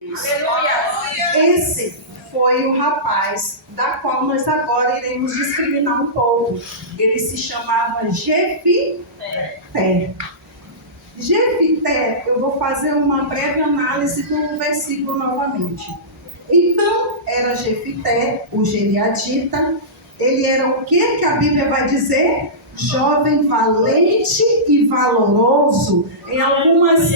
Aleluia! Esse foi o rapaz da qual nós agora iremos discriminar um pouco. Ele se chamava Jefité. Jefité, eu vou fazer uma breve análise do versículo novamente. Então, era Jefité, o gileadita. Ele era o que a Bíblia vai dizer? Jovem, valente e valoroso. Em algumas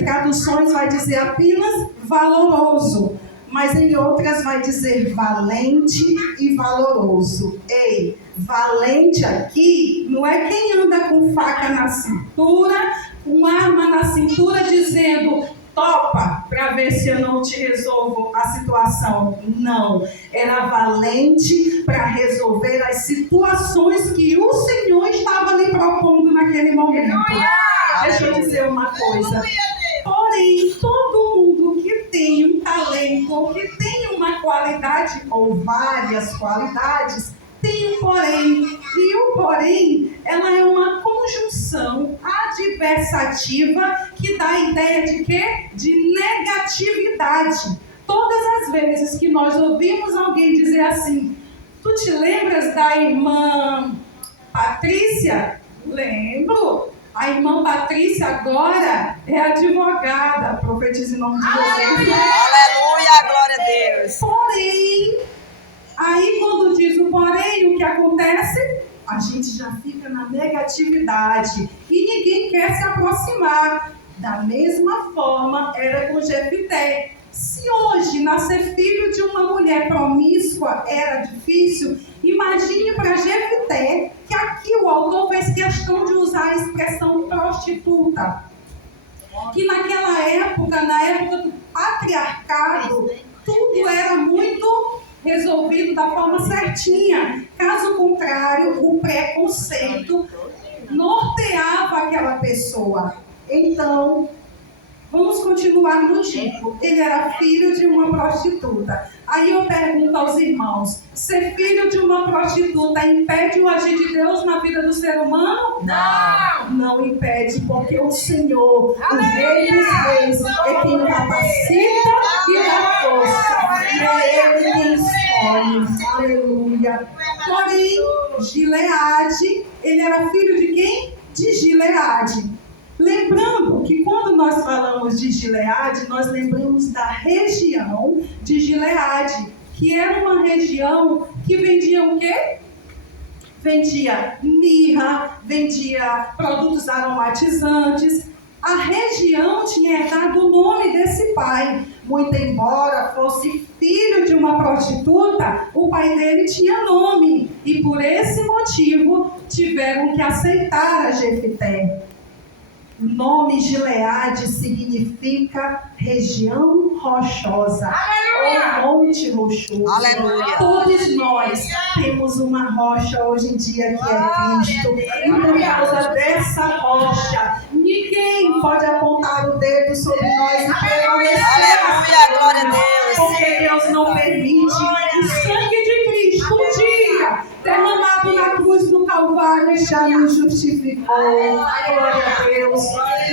traduções vai dizer apenas valoroso, mas em outras vai dizer valente e valoroso. Ei, valente aqui não é quem anda com faca na cintura, com arma na cintura dizendo: topa para ver se eu não te resolvo a situação. Não, era valente para resolver as situações que o Senhor estava lhe propondo naquele momento. Deixa eu dizer uma coisa. Porém, todo mundo que tem um talento ou que tem uma qualidade ou várias qualidades tem um porém. E o porém, ela é uma conjunção adversativa que dá a ideia de quê? De negatividade. Todas as vezes que nós ouvimos alguém dizer assim: tu te lembras da irmã Patrícia? Lembro. A irmã Patrícia agora é advogada. Profetiza em nome de Jesus. Aleluia, glória a Deus. Porém, aí quando diz o porém, o que acontece? A gente já fica na negatividade e ninguém quer se aproximar. Da mesma forma era com Jefité. Se hoje nascer filho de uma mulher promíscua era difícil, imagine para Jefité, que aqui o autor fez questão de usar a expressão prostituta. Que naquela época, na época do patriarcado, tudo era muito resolvido da forma certinha. Caso contrário, o preconceito norteava aquela pessoa. Então, vamos continuar no tipo. Ele era filho de uma prostituta. Aí eu pergunto aos irmãos: ser filho de uma prostituta impede o agir de Deus na vida do ser humano? Não. Não impede, porque o Senhor, o Rei dos Reis, é quem capacita e dá força. E é Ele quem escolhe. Aleluia. Porém, Gileade, ele era filho de quem? De Gileade. Lembrando que quando nós falamos de Gileade, nós lembramos da região de Gileade, que era uma região que vendia o quê? Vendia mirra, vendia produtos aromatizantes. A região tinha herdado o nome desse pai. Muito embora fosse filho de uma prostituta, o pai dele tinha nome. E por esse motivo tiveram que aceitar a Jefité. O nome Gileade significa região rochosa. Aleluia! Ou monte rochoso. Aleluia! Todos nós temos uma rocha hoje em dia que é Cristo. E por causa dessa rocha, ninguém pode apontar o dedo sobre nós e permanecer. Aleluia! Glória a Deus! Porque Deus não permite o sangue de Cristo um dia derramado na cruz do Calvário já nos justificou. Glória a Deus.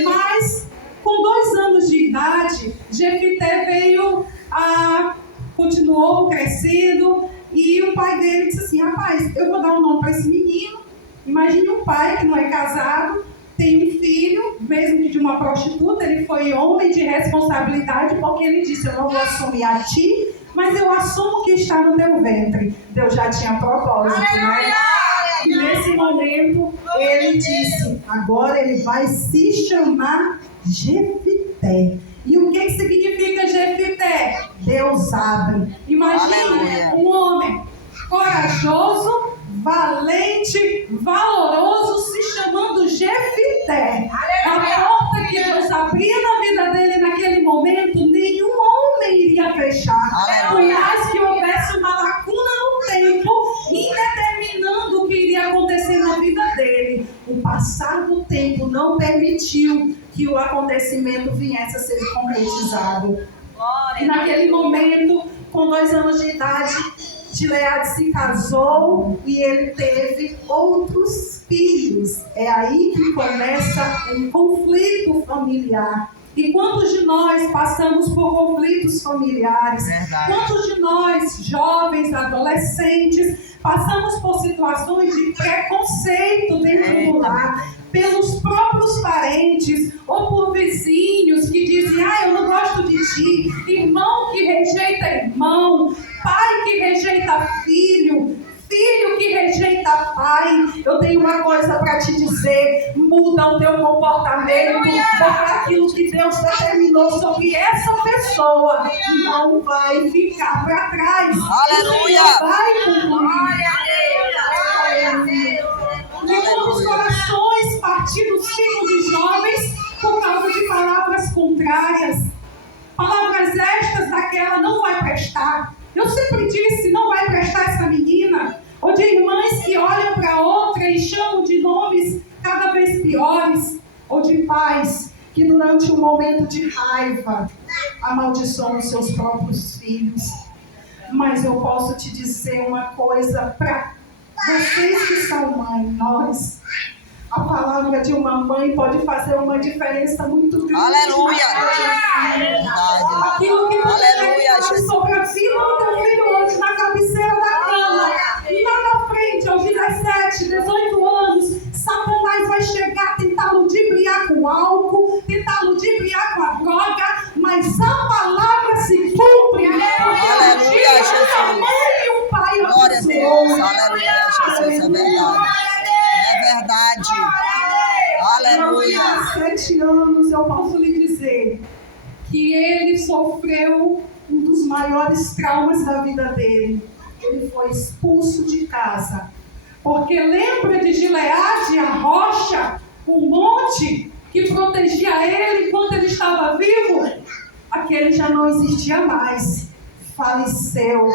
Mas, com 2 anos de idade, Jefité continuou crescendo, e o pai dele disse assim: rapaz, eu vou dar um nome para esse menino. Imagine um pai que não é casado, tem um filho, mesmo que de uma prostituta. Ele foi homem de responsabilidade, porque ele disse: eu não vou assumir a ti, mas eu assumo que está no teu ventre. Deus já tinha propósito, né? E nesse momento, ele disse: agora ele vai se chamar Jefité. E o que significa Jefité? Deus abre. Imagina um homem corajoso, valente, valoroso, se chamando Jefité. A porta que Deus abria na vida dele naquele momento, nenhum homem iria fechar. Por mais que houvesse uma lacuna no tempo, indeterminando o que iria acontecer na vida dele, o passar do tempo não permitiu que o acontecimento viesse a ser concretizado. E naquele momento, com 2 anos de idade, Gileade se casou e ele teve outros filhos. É aí que começa um conflito familiar. E quantos de nós passamos por conflitos familiares? Verdade. Quantos de nós, jovens, adolescentes, passamos por situações de preconceito dentro do lar, pelos próprios parentes ou por vizinhos que dizem: eu não gosto de ti, irmão que rejeita irmão, pai que rejeita filho, filho que rejeita pai. Eu tenho uma coisa para te dizer: muda o teu comportamento, porque aquilo que Deus determinou sobre essa pessoa não vai ficar para trás. Aleluia! Vai cumprir. E quantos corações partidos ficam de jovens por causa de palavras contrárias, palavras estas daquela não vai prestar. Eu sempre disse: não vai prestar essa menina. Ou de irmãs que olham para outra e chamam de nomes cada vez piores. Ou de pais que durante um momento de raiva amaldiçoam seus próprios filhos. Mas eu posso te dizer uma coisa para vocês que são mães, nós. A palavra de uma mãe pode fazer uma diferença muito grande. Aleluia! Aquilo que você Aleluia, sobre a vida do teu filho hoje na cabeceira da cama. E lá na frente, aos 17, 18 anos, Satanás vai chegar, tentar ludibriar com álcool, tentar ludibriar com a droga, mas a palavra se cumpre. Aleluia, Jesus. A mãe e o pai Glória a Deus. Aleluia, Jesus. É verdade. É verdade. Aleluia. Há 7 anos eu posso lhe dizer que ele sofreu um dos maiores traumas da vida dele. Ele foi expulso de casa. Porque lembra de Gileade, a rocha, o monte que protegia ele enquanto ele estava vivo? Aquele já não existia mais. Faleceu.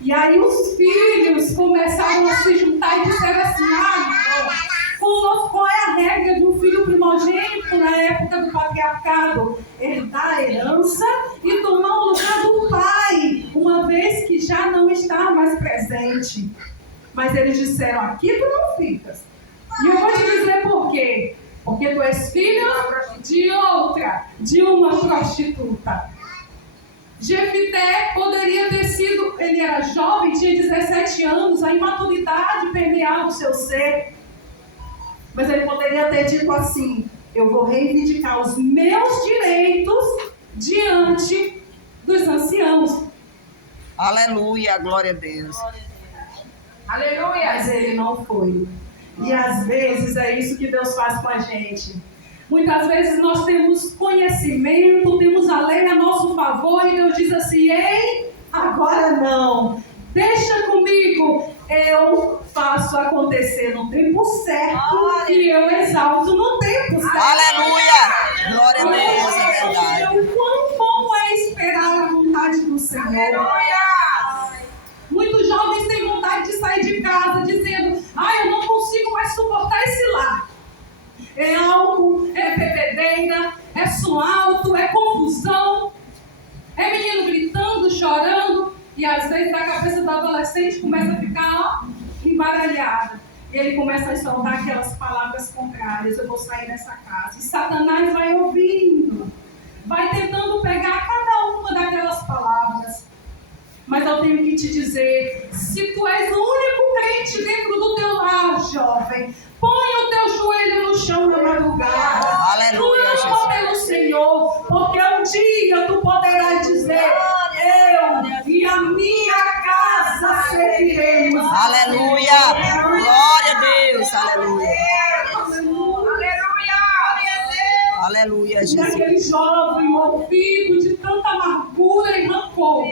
E aí os filhos começaram a se juntar e disseram assim: qual é a regra de um filho primogênito na época do patriarcado? Herdar a herança e tomar o lugar do pai, uma vez que já não está mais presente. Mas eles disseram: aqui tu não ficas. E eu vou te dizer por quê. Porque tu és filho de outra, de uma prostituta. Jefité poderia ter sido, ele era jovem, tinha 17 anos, a imaturidade permeava o seu ser. Mas ele poderia ter dito assim: eu vou reivindicar os meus direitos diante dos anciãos. Aleluia, glória a Deus. Aleluia. Mas ele não foi. E às vezes é isso que Deus faz com a gente. Muitas vezes nós temos conhecimento, temos a lei a nosso favor e Deus diz assim: ei, agora não, deixa comigo, eu faço acontecer no tempo certo e eu exalto no tempo certo. Aleluia, glória a Deus, é verdade. O quão bom é esperar a vontade do Senhor. Muitos jovens têm vontade de sair de casa dizendo: eu não consigo mais suportar esse lar. É álcool, é bebedeira, é som alto, é confusão, é menino gritando, chorando, e às vezes a cabeça do adolescente começa a ficar embaralhada. E ele começa a soltar aquelas palavras contrárias: eu vou sair dessa casa. E Satanás vai ouvindo, vai tentando pegar cada uma daquelas palavras. Mas eu tenho que te dizer: se tu és o único crente dentro do teu lar, jovem, põe o teu joelho no chão na madrugada. Aleluia, clama pelo Senhor, porque um dia tu poderás dizer: eu e a minha casa serviremos. Aleluia, glória a Deus, aleluia. Aleluia, E Jesus. aquele jovem, movido de tanta amargura e rancor,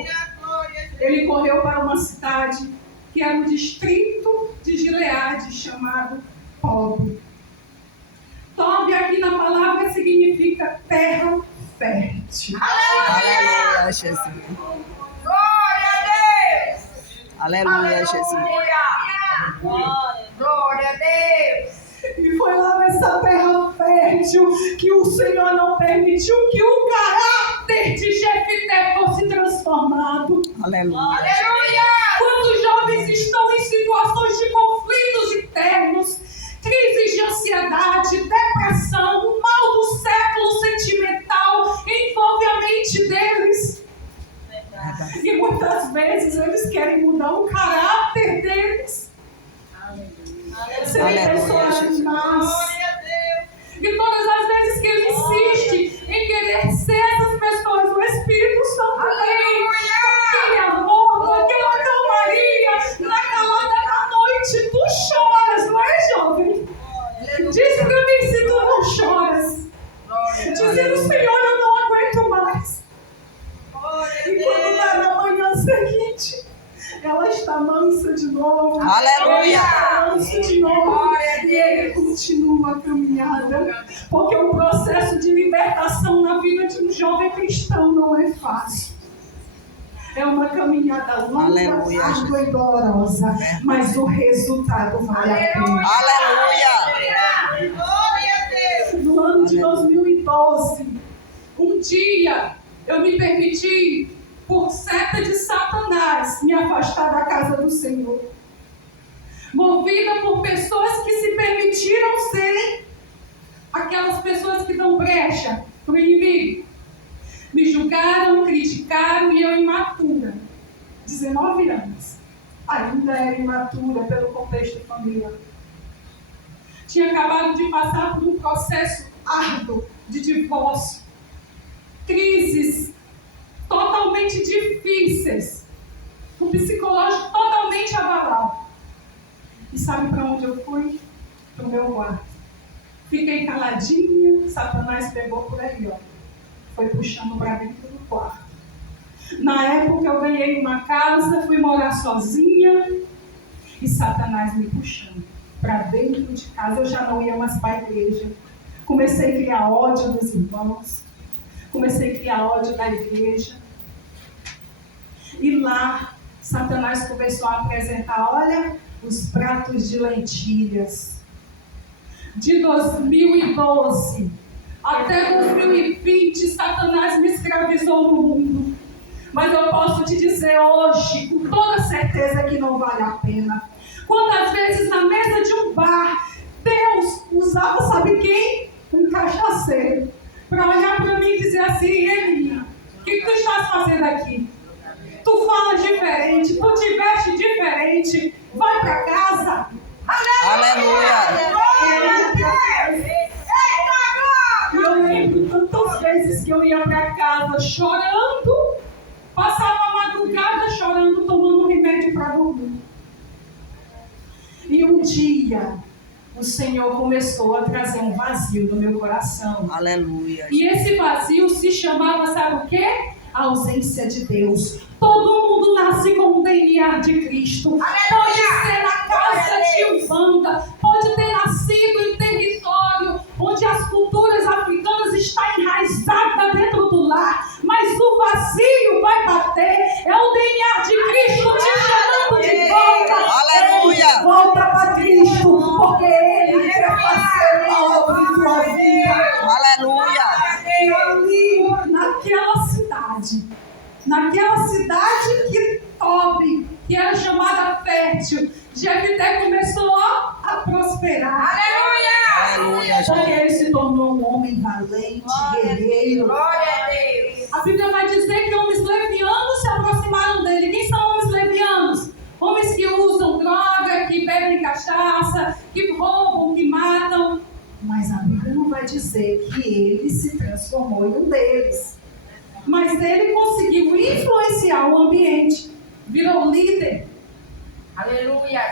ele correu para uma cidade que era o distrito de Gileade, chamado Tob. Tob aqui na palavra significa terra fértil. Aleluia, Jesus. Glória a Deus! Aleluia, Jesus. Glória a Deus! E foi lá nessa terra fértil que o Senhor não permitiu que o caráter de Jefité fosse transformado. Aleluia. Aleluia! Quando os jovens estão em situações de conflitos internos, crises de ansiedade, depressão, o mal do século sentimental, mudar o caráter deles. Serem pessoas más. E todas as vezes que ele insiste em querer ser essas pessoas, o Espírito Santo vem com aquele amor, com aquela calmaria, na calada da noite. Tu choras, não é, jovem? Diz pra mim se tu não choras. Dizendo, Senhor, eu não aguento mais. E quando dá na manhã seguinte, ela está mansa de novo. Aleluia! Mansa de novo. E ele continua a caminhada. Porque o processo de libertação na vida de um jovem cristão não é fácil. É uma caminhada longa, árdua e dolorosa. Mas o resultado vale a pena. Aleluia! No ano de 2012, um dia eu me permiti, por seta de Satanás, me afastar da casa do Senhor. Movida por pessoas que se permitiram serem aquelas pessoas que dão brecha para o inimigo. Me julgaram, criticaram e eu imatura. 19 anos. Ainda era imatura pelo contexto familiar. Tinha acabado de passar por um processo árduo de divórcio. Crises totalmente difíceis. Um psicológico totalmente abalado. E sabe para onde eu fui? Para o meu quarto. Fiquei caladinha, Satanás pegou por aí, ó. Foi puxando para dentro do quarto. Na época eu ganhei uma casa, fui morar sozinha e Satanás me puxando para dentro de casa. Eu já não ia mais para a igreja. Comecei a criar ódio dos irmãos. Comecei a criar ódio da igreja. E lá, Satanás começou a apresentar, olha, os pratos de lentilhas. De 2012 até 2020, Satanás me escravizou no mundo. Mas eu posso te dizer hoje, com toda certeza, que não vale a pena. Quantas vezes na mesa de um bar, Deus usava, sabe quem? Um cachaceiro. Para olhar para mim e dizer assim, Elinha, o que tu estás fazendo aqui? Tu fala diferente, tu te veste diferente, vai para casa. Aleluia! E eu lembro tantas vezes que eu ia para casa chorando, passava a madrugada chorando, tomando remédio para dormir. E um dia, o Senhor começou a trazer um vazio no meu coração. Aleluia! E esse vazio se chamava, sabe o quê? A ausência de Deus. Todo mundo nasce com o DNA de Cristo. Pode ser na casa de Umbanda, pode ter nascido em território onde as culturas africanas estão enraizadas dentro do lar, mas o vazio vai bater. É o DNA de Cristo te chamando de volta. Aleluia! Volta para Cristo, porque Ele quer fazer uma obra em tua vida. Aleluia! E ali, naquela cidade que Tobi, que era chamada fértil, Jefté começou a prosperar. Aleluia! Porque ele se tornou um homem valente, guerreiro. A Bíblia vai dizer que homens levianos se aproximaram dele. Quem são homens levianos? Homens que usam droga, que bebem cachaça, que roubam, que matam. Mas a Bíblia não vai dizer que ele se transformou em um deles. Mas ele conseguiu influenciar o ambiente. Virou líder. Aleluia!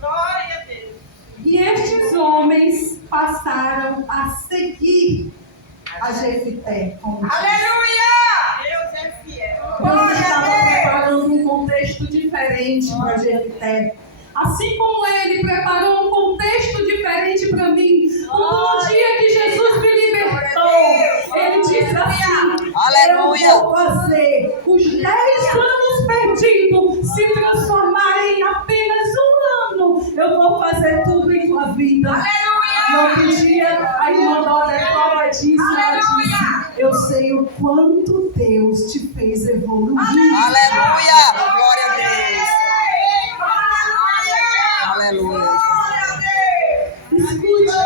Glória a Deus! E estes homens passaram a seguir a Jefté. Aleluia! Deus é fiel! Deus estava preparando um contexto diferente para Jefté. Assim como ele preparou um contexto diferente para mim. No dia que Jesus me libertou, ele disse assim: Aleluia! eu vou fazer os 10 anos perdidos se transformarem em apenas um ano. Eu vou fazer tudo em tua vida. Aleluia! No dia, a irmã Dora prova disso, ela disse: eu sei o quanto Deus te fez evoluir. Aleluia! Glória a Deus! Aleluia! Escute,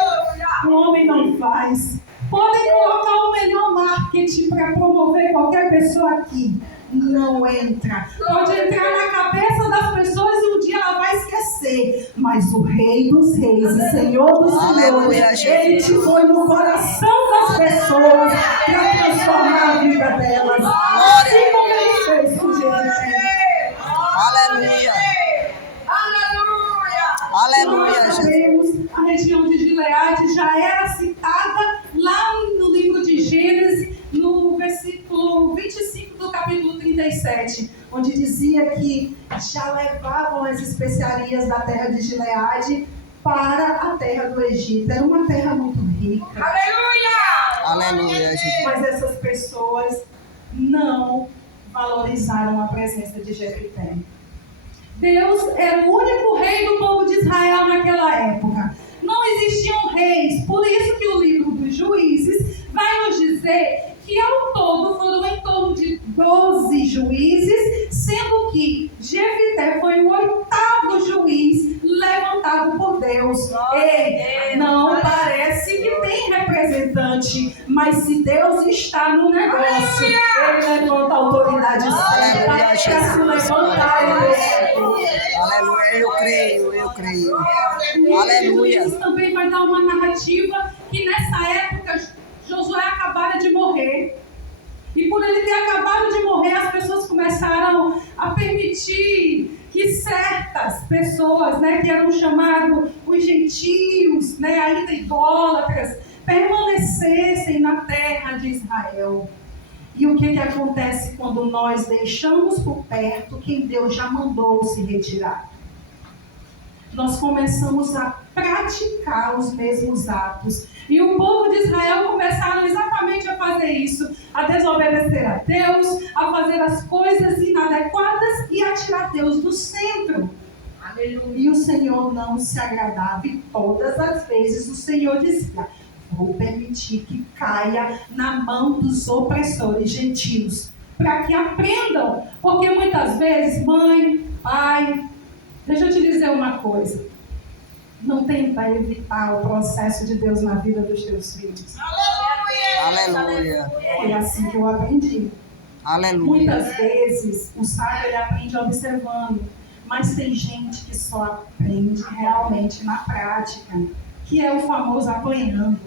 o homem não faz. Podem colocar o melhor marketing para promover qualquer pessoa aqui. aqui. Não entra. Pode entrar na cabeça das pessoas e um dia ela vai esquecer. Mas o Rei dos Reis e Senhor dos Senhores, Ele te põe no coração das pessoas para transformar a vida delas. Assim como Ele fez com Jefité. Aleluia. Aleluia, Nós Jesus. sabemos, a região de Gileade já era citada lá no livro de Gênesis, no versículo 25 do capítulo 37, onde dizia que já levavam as especiarias da terra de Gileade para a terra do Egito. Era uma terra muito rica. Aleluia, Jesus. Mas essas pessoas não valorizaram a presença de Jefité. Deus era o único rei do povo de Israel naquela época. Não existiam reis, por isso que o livro dos Juízes vai nos dizer que ao todo foram em torno de 12 juízes, sendo que Jefité foi o 8º juiz levantado por Deus. Ei, não parece que tem representante, mas se Deus está no negócio, Ele levanta a autoridade certa para se levantar. Aleluia, eu creio. O Aleluia. Juízes também vai dar uma narrativa que nessa época Josué acabara de morrer. E por ele ter acabado de morrer, as pessoas começaram a permitir que certas pessoas, que eram chamados os gentios, ainda idólatras, permanecessem na terra de Israel. E o que acontece quando nós deixamos por perto quem Deus já mandou se retirar? Nós começamos a praticar os mesmos atos. E o povo de Israel começaram exatamente a fazer isso, a desobedecer a Deus, a fazer as coisas inadequadas e a tirar Deus do centro. Aleluia. E o Senhor não se agradava, e todas as vezes o Senhor dizia: vou permitir que caia na mão dos opressores gentios, para que aprendam, porque muitas vezes, mãe, pai, deixa eu te dizer uma coisa, não tenta evitar o processo de Deus na vida dos teus filhos. Aleluia. É assim que eu aprendi. Aleluia. Muitas vezes o sábio ele aprende observando, mas tem gente que só aprende realmente na prática, que é o famoso apanhando.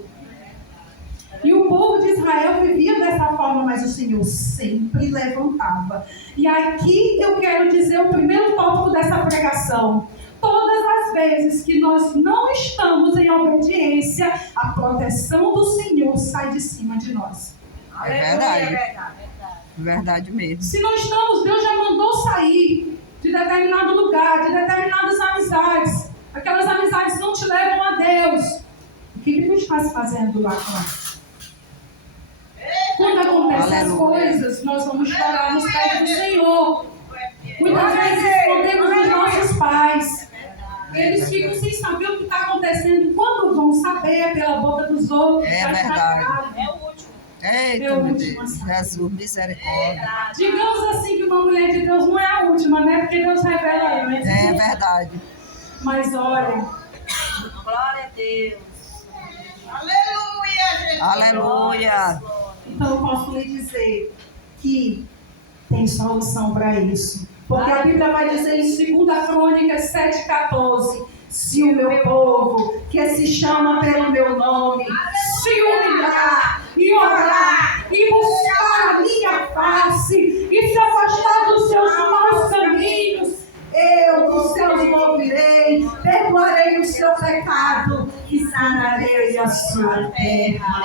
E o povo de Israel vivia dessa forma, mas o Senhor sempre levantava. E aqui eu quero dizer o primeiro tópico dessa pregação. Todas as vezes que nós não estamos em obediência, a proteção do Senhor sai de cima de nós. É verdade. Verdade mesmo. Se não estamos, Deus já mandou sair de determinado lugar, de determinadas amizades. Aquelas amizades não te levam a Deus. O que tu estás fazendo lá fora? Quando acontecem as coisas, nós vamos chorar nos pés do Senhor. Muitas vezes escondemos dos nossos pais. Eles ficam sem saber o que está acontecendo. Quando vão saber pela boca dos outros. É verdade. É o último. Eita, meu Deus. Jesus, misericórdia. Digamos assim que uma mulher de Deus não é a última, Porque Deus revela antes. É verdade. Mas olha. Glória a Deus. Aleluia, Jesus. Aleluia. Então eu posso lhe dizer que tem solução para isso. Porque a Bíblia vai dizer em 2 Crônicas 7,14: se o meu povo, que se chama pelo meu nome, se humilhar e orar e buscar a minha face e se afastar dos seus maus caminhos, eu dos céus ouvirei, perdoarei o seu pecado e sanarei a sua terra.